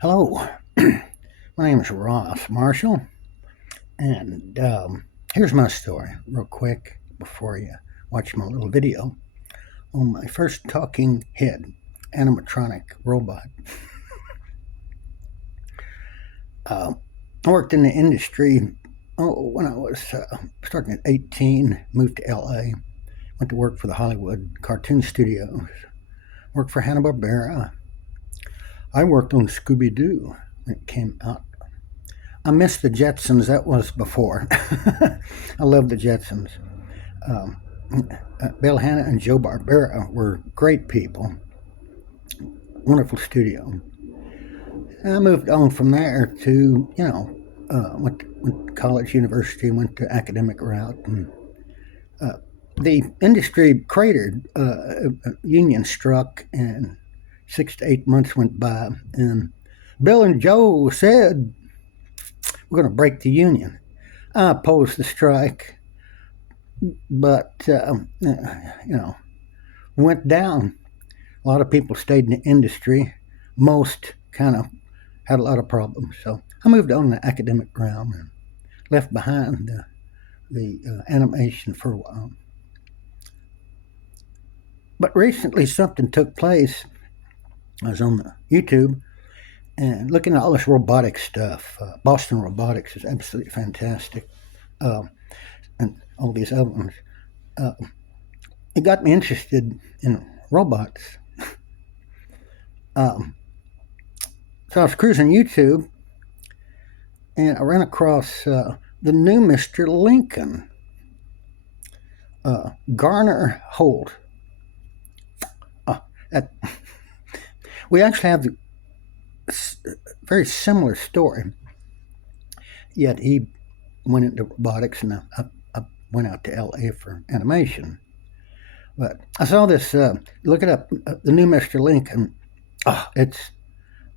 Hello, my name is Ross Marshall, and here's my story, real quick, before you watch my little video on my first talking head animatronic robot. I worked in the industry when I was starting at 18, moved to LA, went to work for the Hollywood cartoon studios, worked for Hanna-Barbera. I worked on Scooby-Doo when it came out. I missed the Jetsons. That was before. I love the Jetsons. Bill Hanna and Joe Barbera were great people. Wonderful studio. And I moved on from there to, went to college, university, went to academic route. And, the industry cratered. Union struck, and 6 to 8 months went by. And Bill and Joe said, we're going to break the union. I opposed the strike, but, went down. A lot of people stayed in the industry. Most kind of had a lot of problems. So I moved on to the academic realm and left behind the animation for a while. But recently something took place. I was on the YouTube and looking at all this robotic stuff. Boston Robotics is absolutely fantastic. And all these other ones. It got me interested in robots. So I was cruising YouTube, and I ran across the new Mr. Lincoln, Garner Holt. We actually have a very similar story, yet he went into robotics, and I went out to LA for animation. But I saw this, look it up, the new Mr. Lincoln. I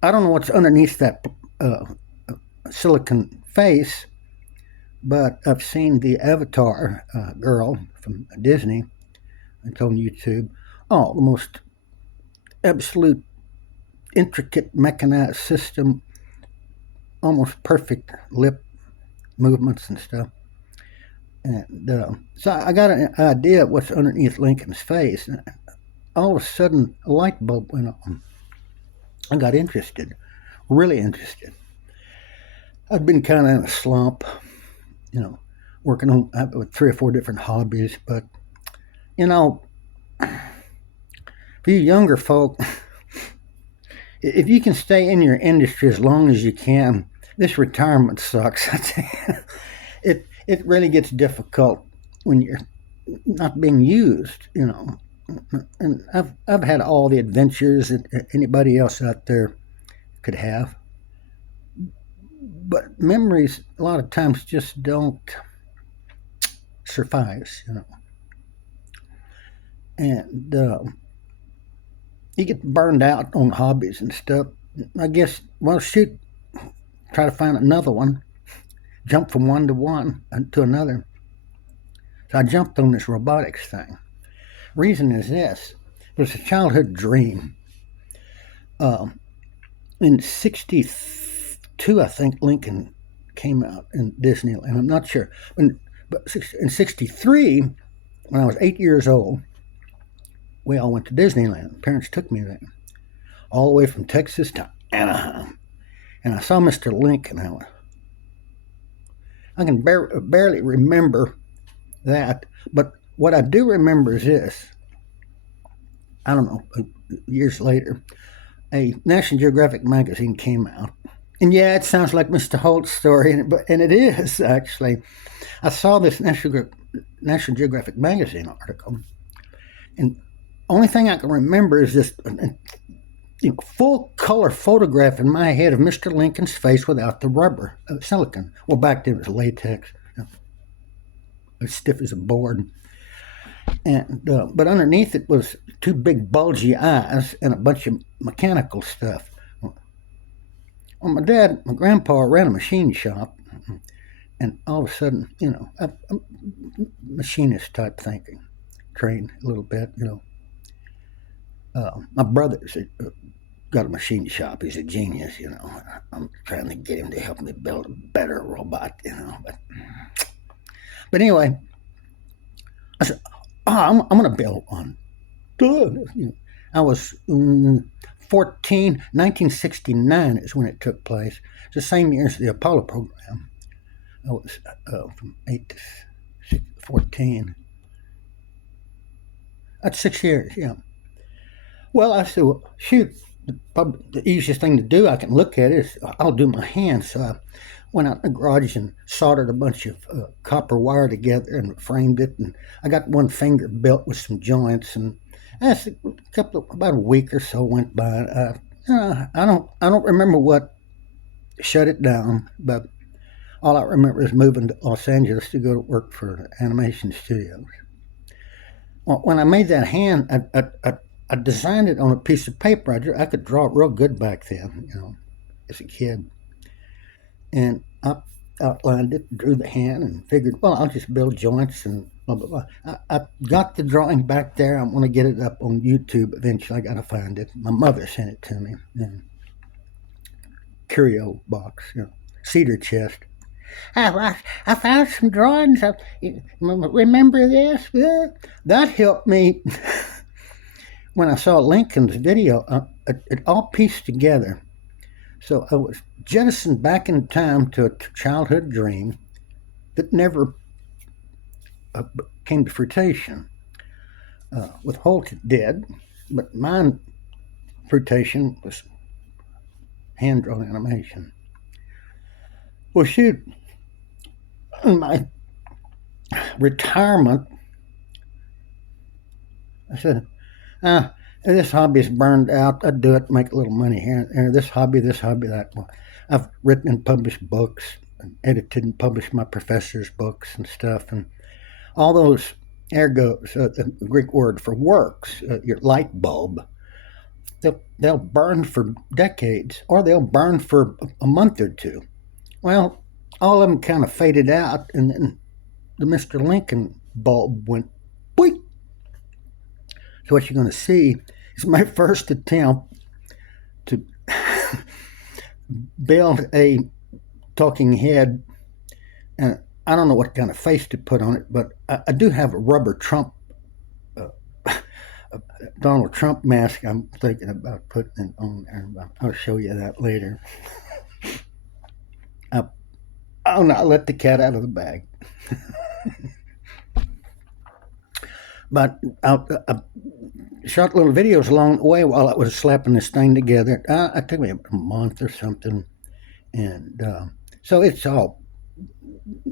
don't know what's underneath that silicon face, but I've seen the Avatar girl from Disney. It's on YouTube. The most absolute intricate mechanized system, almost perfect lip movements and stuff. And so I got an idea of what's underneath Lincoln's face. And all of a sudden, a light bulb went on. I got interested, really interested. I'd been kind of in a slump, working on with 3 or 4 different hobbies. But, for you younger folk, if you can stay in your industry as long as you can, this retirement sucks. It really gets difficult when you're not being used, And I've had all the adventures that anybody else out there could have, but memories a lot of times just don't suffice, And you get burned out on hobbies and stuff. I guess, well, shoot, try to find another one, jump from one to another. So I jumped on this robotics thing. Reason is this: it was a childhood dream. In '62, I think Lincoln came out in Disneyland. I'm not sure, but in '63, when I was 8 years old, we all went to Disneyland. Parents took me there, all the way from Texas to Anaheim, and I saw Mr. Lincoln. I can barely remember that, but what I do remember is this. I don't know, years later, a National Geographic magazine came out. And yeah, it sounds like Mr. Holt's story, and it is, actually. I saw this National Geographic magazine article, and only thing I can remember is this full color photograph in my head of Mr. Lincoln's face without the rubber, silicon. Well, back then it was latex, as stiff as a board. And but underneath it was 2 big bulgy eyes and a bunch of mechanical stuff. Well, my grandpa ran a machine shop, and all of a sudden, I'm machinist type thinking, trained a little bit, My brothers got a machine shop. He's a genius, I'm trying to get him to help me build a better robot, But anyway, I said, I'm going to build one. I was 14, 1969 is when it took place. It's the same year as the Apollo program. I was from 8 to 14. That's 6 years, yeah. Well, I said, well, shoot, probably the easiest thing to do, I can look at it, is I'll do my hands. So I went out in the garage and soldered a bunch of copper wire together and framed it. And I got one finger built with some joints. And as about a week or so went by, I don't remember what shut it down, but all I remember is moving to Los Angeles to go to work for animation studios. Well, when I made that hand, I designed it on a piece of paper. I could draw real good back then, as a kid. And I outlined it, drew the hand, and figured, well, I'll just build joints and blah, blah, blah. I got the drawing back there. I'm going to get it up on YouTube eventually. I got to find it. My mother sent it to me. Curio box, cedar chest. I found some drawings. Remember this? Yeah. That helped me. When I saw Lincoln's video, it all pieced together. So I was jettisoned back in time to a childhood dream that never came to fruition. With Holt dead, but my fruition was hand-drawn animation. Well, shoot, in my retirement, I said, this hobby's burned out. I'd do it, make a little money here. And this hobby, that. Well, I've written and published books, and edited and published my professor's books and stuff. And all those ergos, the Greek word for works, your light bulb, they'll burn for decades, or they'll burn for a month or two. Well, all of them kind of faded out, and then the Mr. Lincoln bulb went boink. So what you're going to see is my first attempt to build a talking head. And I don't know what kind of face to put on it, but I do have a rubber Trump, Donald Trump mask I'm thinking about putting it on there. I'll show you that later. I'll not let the cat out of the bag. But I shot little videos along the way while I was slapping this thing together. It took me a month or something. And so it's all,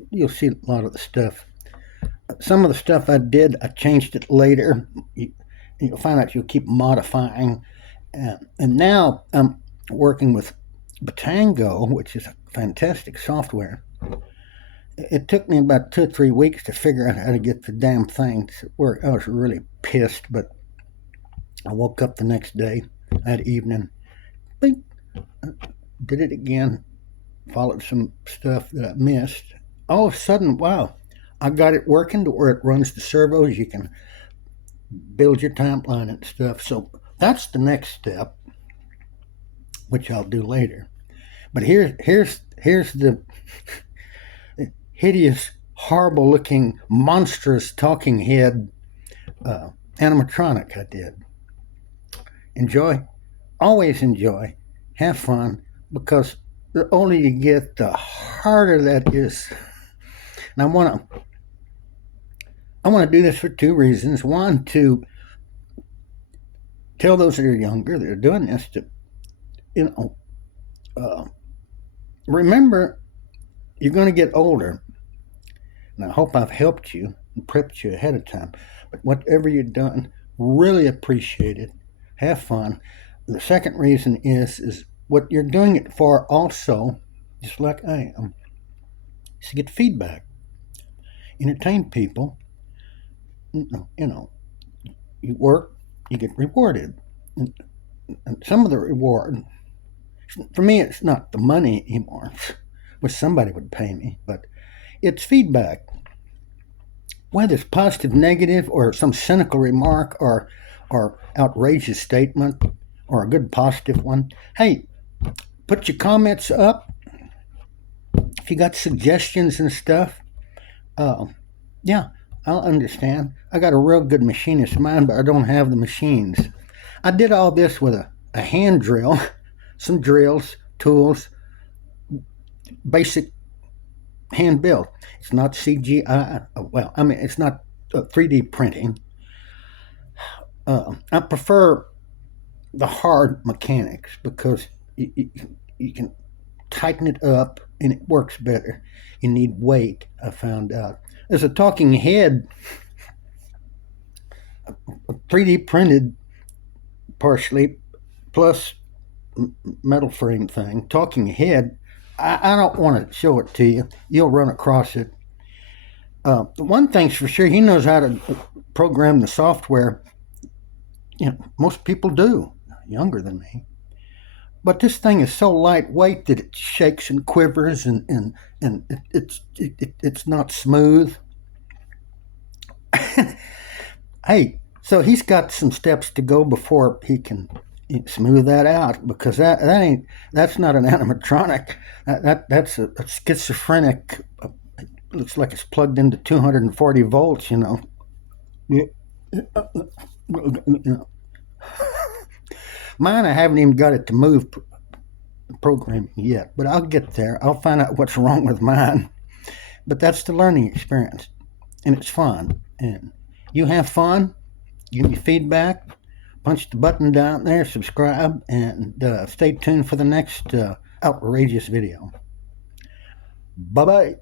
you'll see a lot of the stuff. Some of the stuff I did, I changed it later. You'll find out you'll keep modifying. And now I'm working with Batango, which is a fantastic software. It took me about 2 or 3 weeks to figure out how to get the damn thing to work. I was really pissed, but I woke up the next day, that evening, did it again, followed some stuff that I missed. All of a sudden, wow, I got it working to where it runs the servos. You can build your timeline and stuff. So that's the next step, which I'll do later. But here's the hideous, horrible-looking, monstrous talking head animatronic I did. Enjoy. Always enjoy. Have fun, because the older you get, the harder that is. And I want to do this for 2 reasons. One, to tell those that are younger that are doing this to, remember, you're going to get older. And I hope I've helped you and prepped you ahead of time. But whatever you've done, really appreciate it. Have fun. The second reason is what you're doing it for also, just like I am, is to get feedback. Entertain people. You work, you get rewarded. And some of the reward, for me, it's not the money anymore, which somebody would pay me, but it's feedback. Whether it's positive, negative, or some cynical remark, or outrageous statement, or a good positive one. Hey, put your comments up if you got suggestions and stuff. Yeah, I'll understand. I got a real good machinist mind, but I don't have the machines. I did all this with a hand drill, some drills, tools, basic hand build. It's not CGI. Well, I mean, it's not 3D printing. I prefer the hard mechanics because you can tighten it up and it works better. You need weight, I found out. There's a talking head, a 3D printed partially, plus metal frame thing. Talking head, I don't want to show it to you. You'll run across it. One thing's for sure, he knows how to program the software. Most people do, younger than me. But this thing is so lightweight that it shakes and quivers, and it's not smooth. Hey, so he's got some steps to go before he can smooth that out, because that's not an animatronic. That's a schizophrenic. It looks like it's plugged into 240 volts. Mine, I haven't even got it to move programming yet, but I'll get there. I'll find out what's wrong with mine. But that's the learning experience, and it's fun. And you have fun, give me feedback, punch the button down there, subscribe, and stay tuned for the next outrageous video. Bye-bye.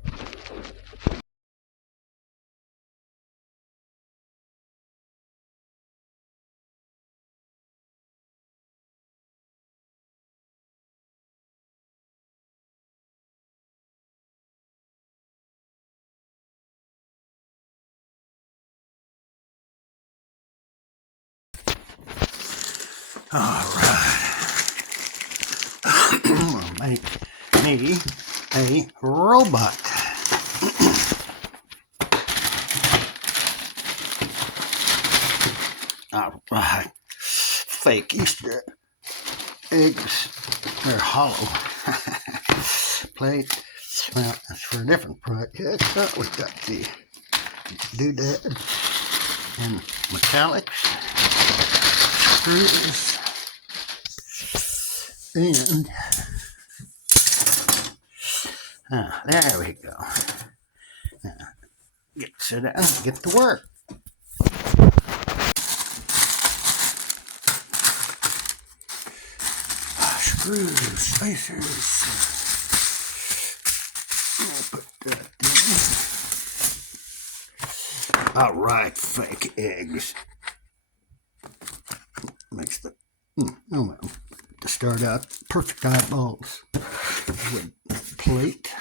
All right. Make me a robot. All right. Fake Easter eggs. They're hollow. Plate. Well, that's for a different project. But we got the doodads and metallics, screws, and there we go. Sit down and get to work. Screws, spacers. I'll put that in. All right, fake eggs. Makes the to start out, perfect eyeballs with plate.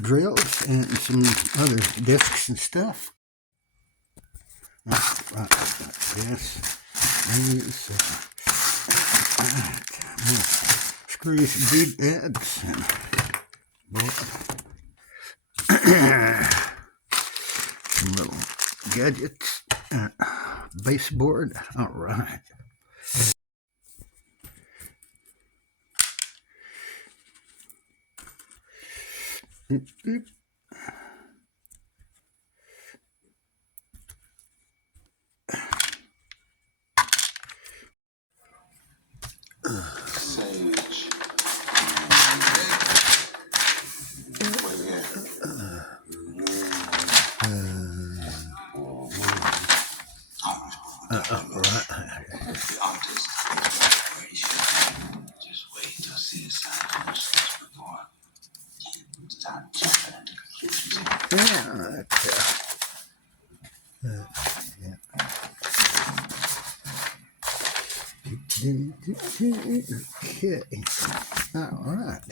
Drills and some other discs and stuff. Right, this. These screws and doodads and some little gadgets. Baseboard. All right. Sage. Right. The artist. Just wait till see the sign before start jumping into conclusions. Yeah, okay. All right.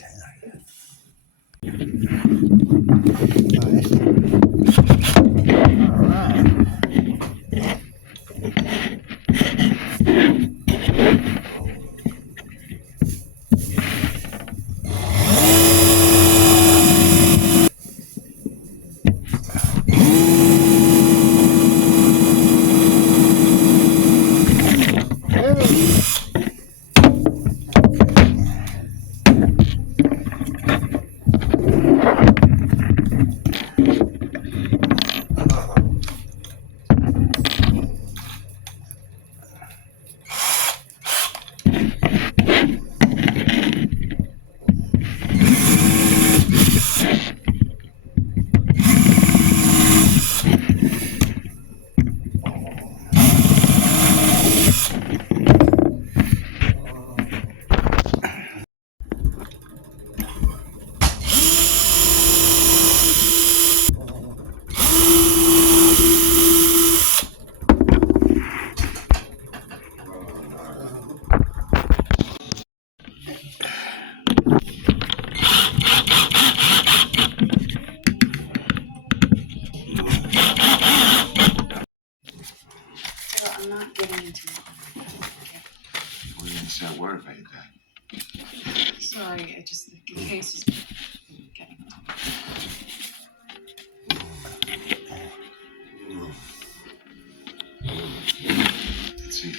All right. I'm not getting into it. Okay. We didn't say a word about that. Sorry, the case is getting to me. Let's see.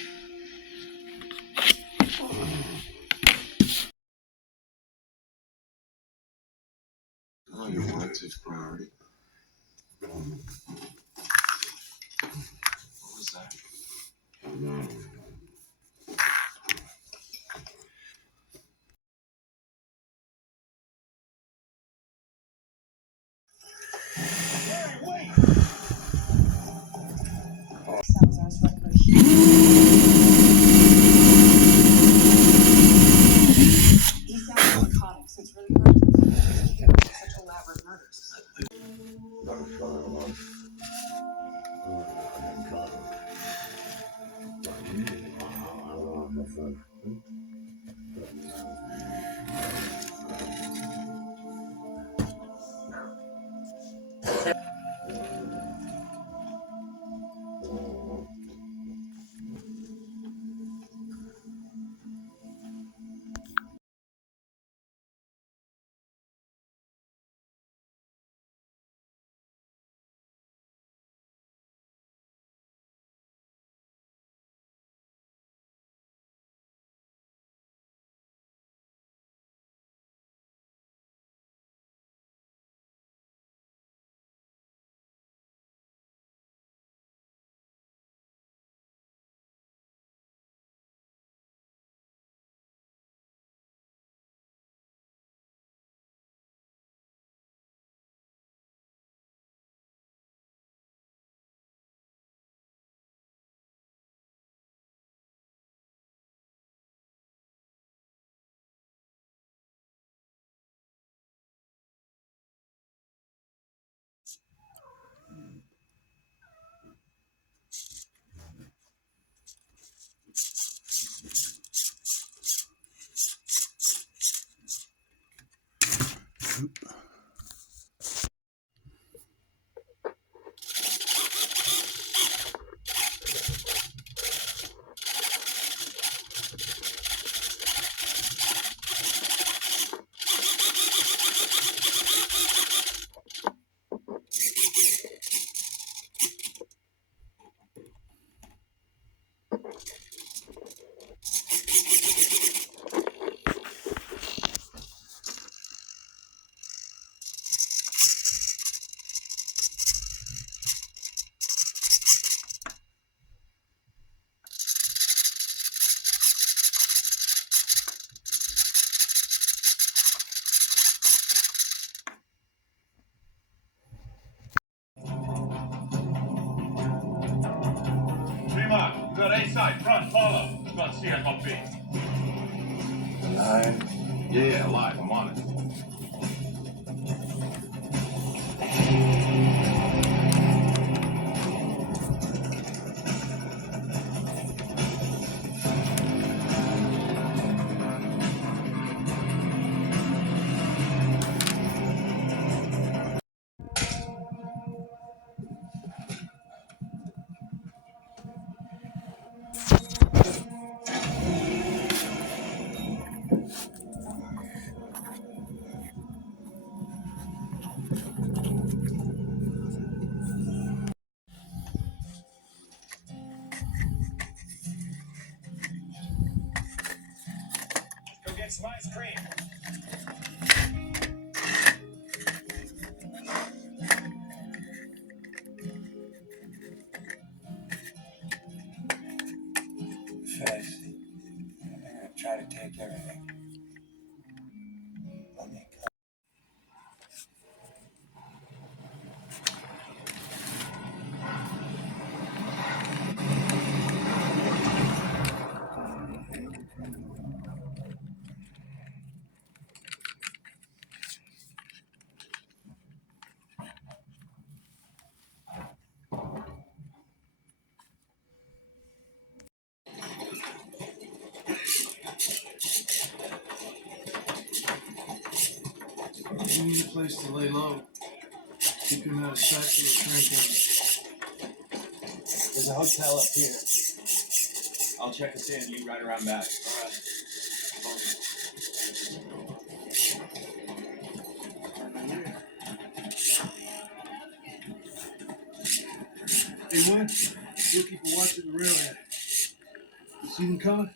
Oh, your wife's his priority. What was that? Salazar's recreation. He sounds psychotic, so it's really hard to carry out such elaborate murders. Prima, you got A side, front, follow. Let's see a copy. Alive? Yeah, alive, I'm on it. Go get some ice cream. Fast. I'm gonna try to take everything. Let me go. You need a place to lay low. Keep him out of sight for the train coming. There's a hotel up here. I'll check us in. You ride around back. All right. Hey, Wayne, you keep watching the railhead. You see them coming?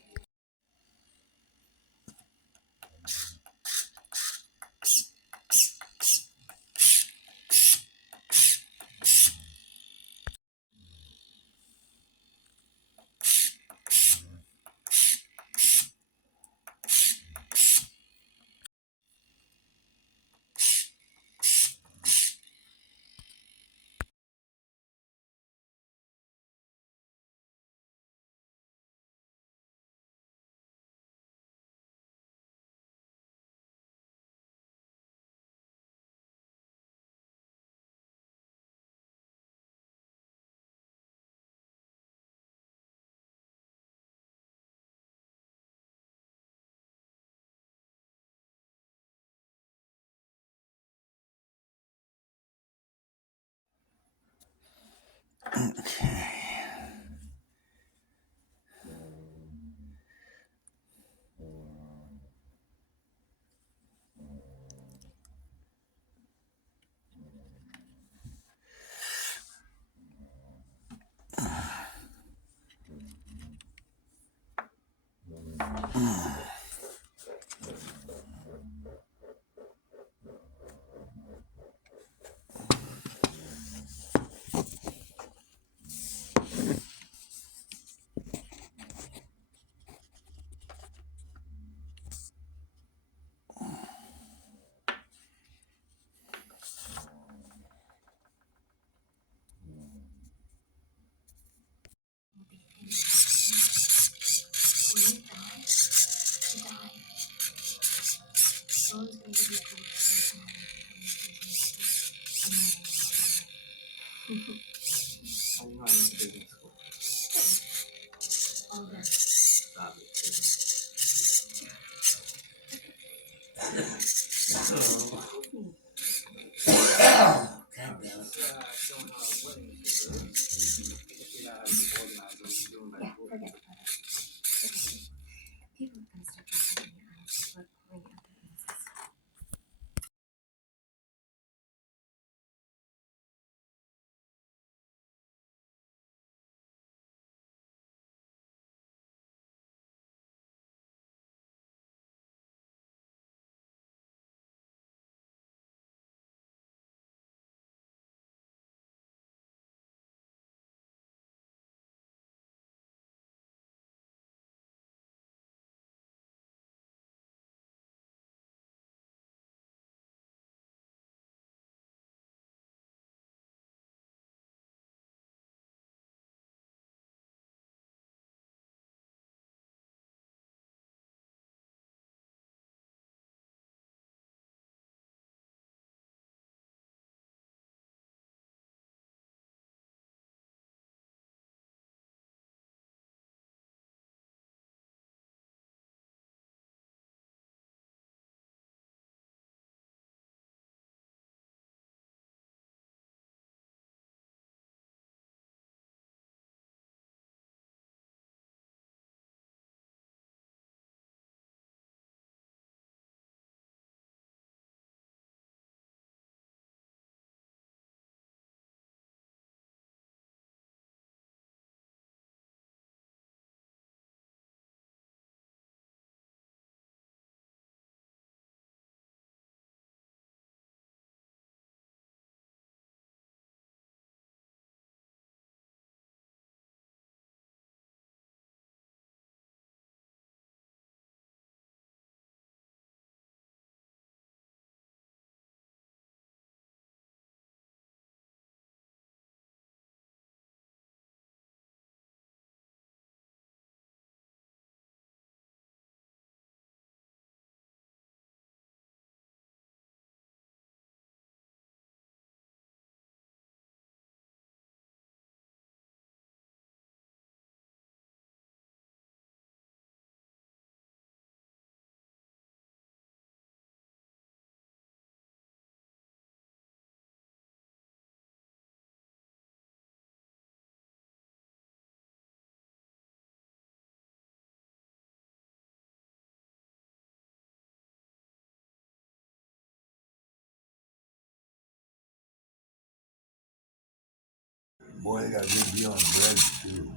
Boy, they got a good deal on bread too.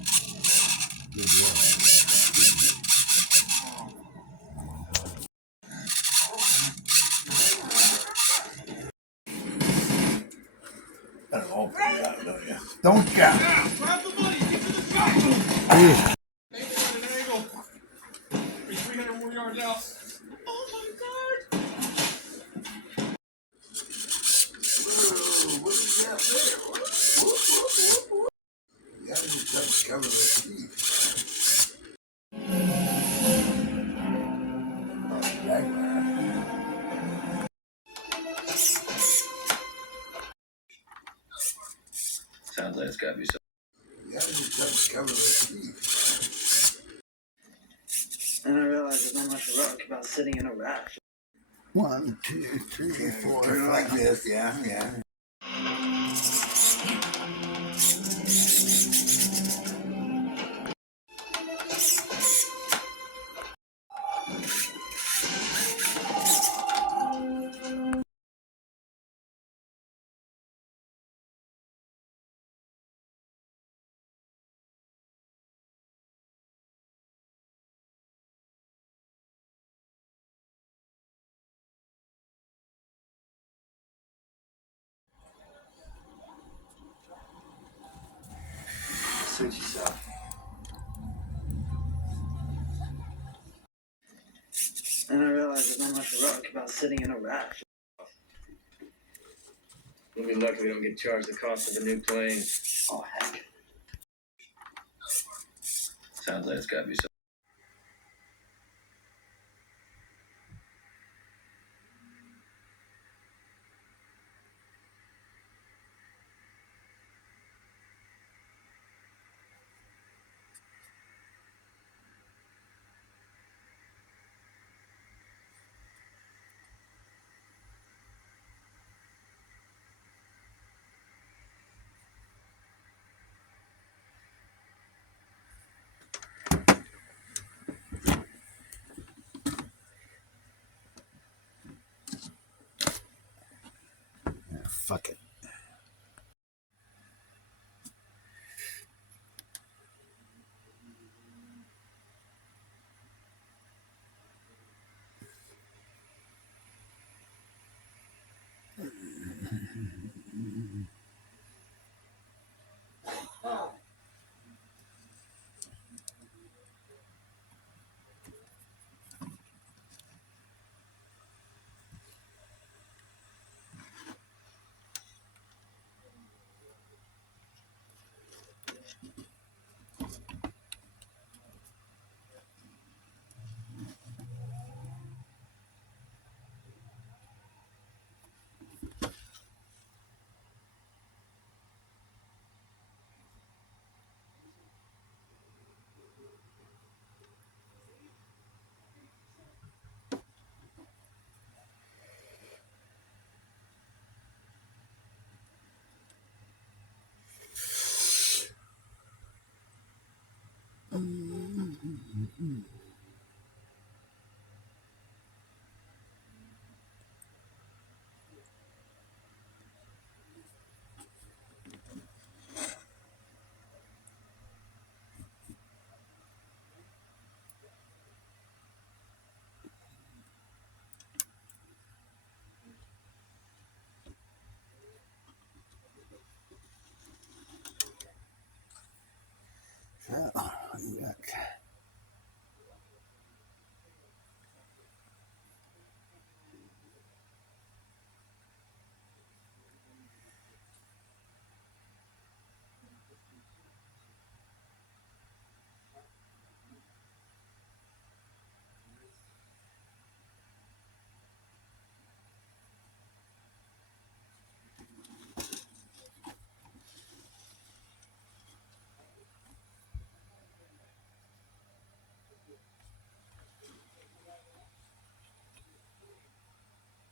Good deal. Good deal. I don't know, don't you? Don't ya? Yeah, grab the money. Get to the shop. Jeez. Ain't on an angle. Be 300 more yards out. Oh my God. What do you got there? You gotta do something to cover the teeth. Oh, Jaguar. Sounds like it's gotta be so. You gotta do something to cover the teeth. And I realize there's not much rock about sitting in a raft. 1, 2, 3, 4, Turn it like 5. this, yeah. Suit yourself. And I realize there's not much rock about sitting in a raft. We'll be lucky we don't get charged the cost of a new plane. Oh, heck. Sounds like it's gotta be so. Fuck it. So, we got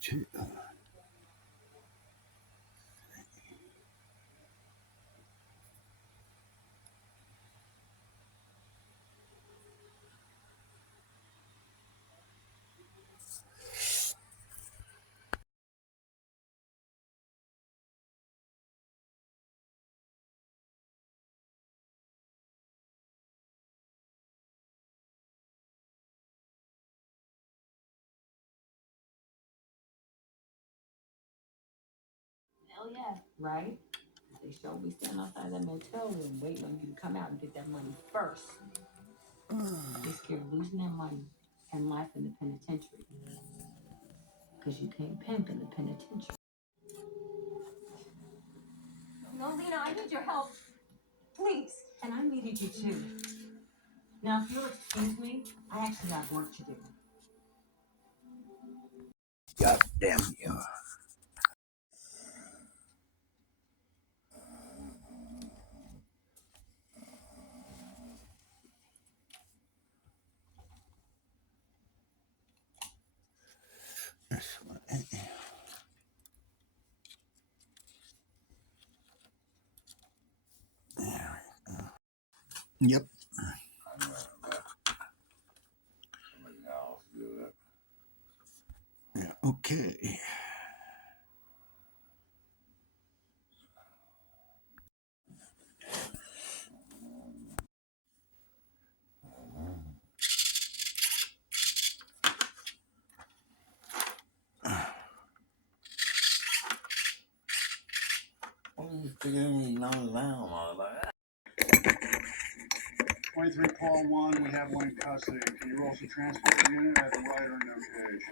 two. Hell yeah. Right? They showed me standing outside that motel room waiting on you to come out and get that money first. They scared of losing that money and life in the penitentiary. Because you can't pimp in the penitentiary. No, Lena, I need your help. Please. And I needed you too. Now, if you'll excuse me, I actually have work to do. God damn you. This one. Yep. Somebody else do it. Yeah, okay. What are you figuring not allowed all that? 23 Paul 1, we have one in custody. Can you roll some transport unit? I have a rider in no cage.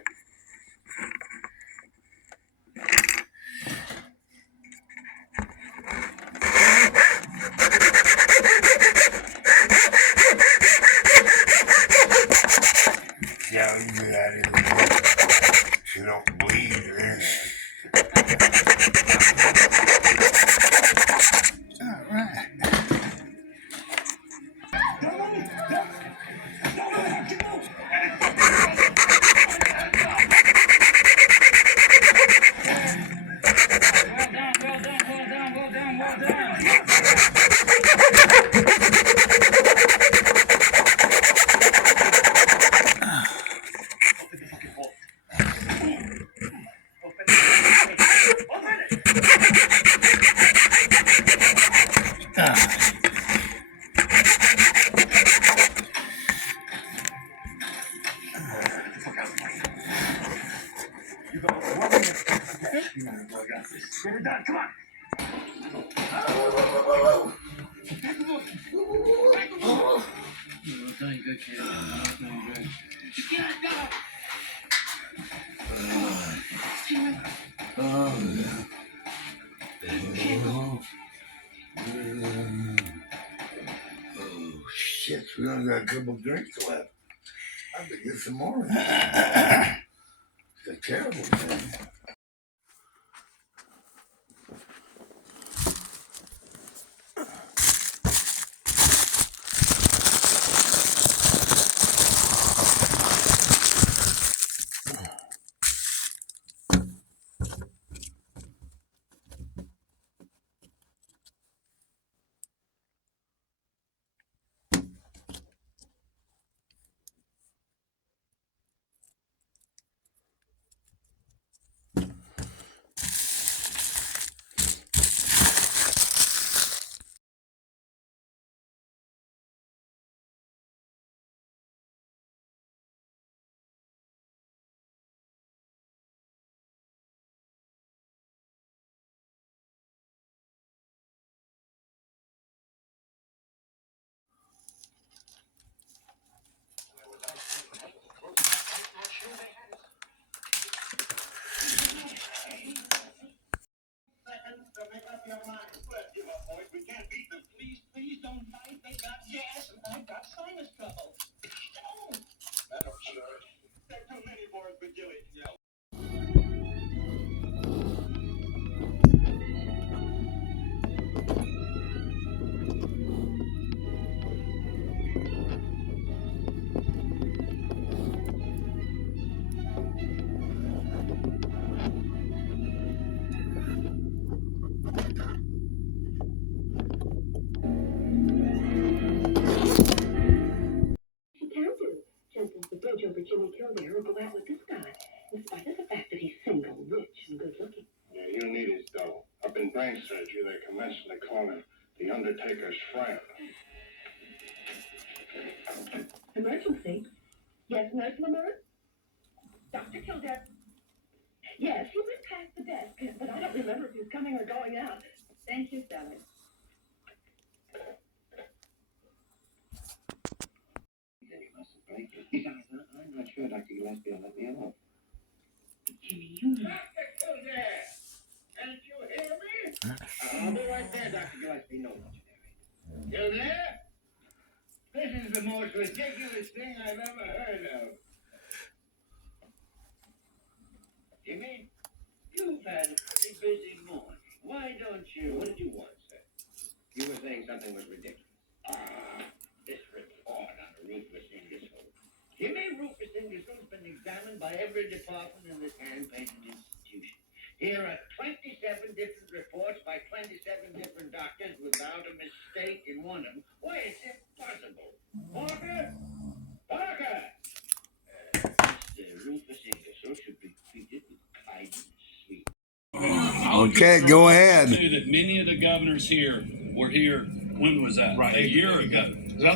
Yeah, you get out of here. You don't bleed or All right. You got 1 minute. Get it done, come on. You're doing good, kid. You're doing good. oh, shit. We only got a couple drinks left. I have to get some more. It's a terrible thing. Make up your mind. Well, give up, boys. We can't beat them. Please don't fight. They got gas and I got sinus trouble. Don't. That'll cure it. There are too many boys with Gilly. Yeah. She can do. Jump off the bridge over Jimmy Kildare and go out with this guy, in spite of the fact that he's single, rich, and good looking. Yeah, you don't need his dough. Up in brain surgery, they conventionally call him the Undertaker's friend. Emergency. Yes, Nurse Lamont? Dr. Kildare. Yes, he went past the desk, but I don't remember if he was coming or going out. Thank you, Sally. Then he mustn't break it. Besides, I'm not sure Dr. Gillespie will let me alone. Jimmy, you know. Dr. Kildare! Can't you hear me? I'll be right there, Dr. Gillespie. No, Kildare? This is the most ridiculous thing I've ever heard of. Jimmy, you've had a pretty busy morning. Why don't you... What did you want, sir? You were saying something was ridiculous. This report on Rufus Ingersoll. Jimmy, Rufus Ingersoll's been examined by every department in this hand-painted institution. Here are 27 different reports by 27 different doctors without a mistake in one of them. Why, it's impossible. Parker! Parker! Mr. Rufus Ingersoll should be treated with kindness and sweet. Okay, go ahead. That many of the governors here were here. When was that? Right. A year ago.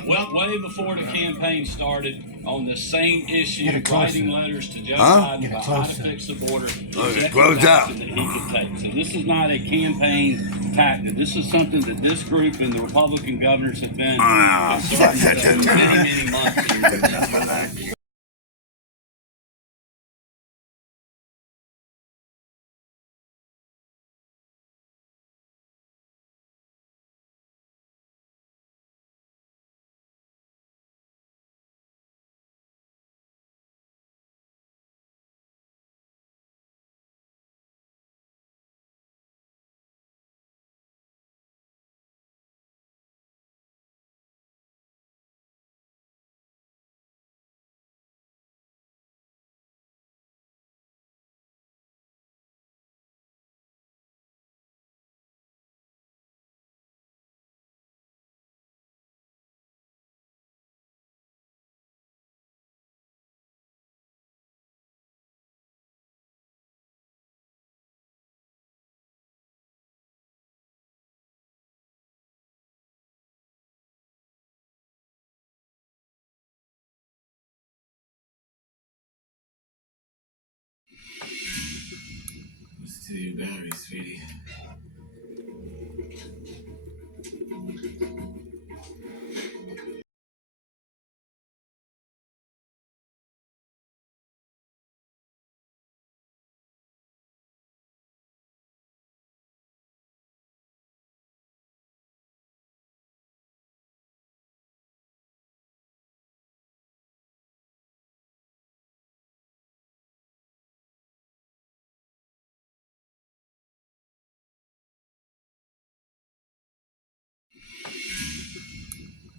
Well, way before the campaign started on the same issue, writing letters to Joe Biden about how to fix the border. Close out. That he could take. So this is not a campaign tactic. This is something that this group and the Republican governors have been concerned for many months. Let's do your battery, sweetie.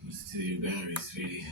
Let's do your battery, sweetie.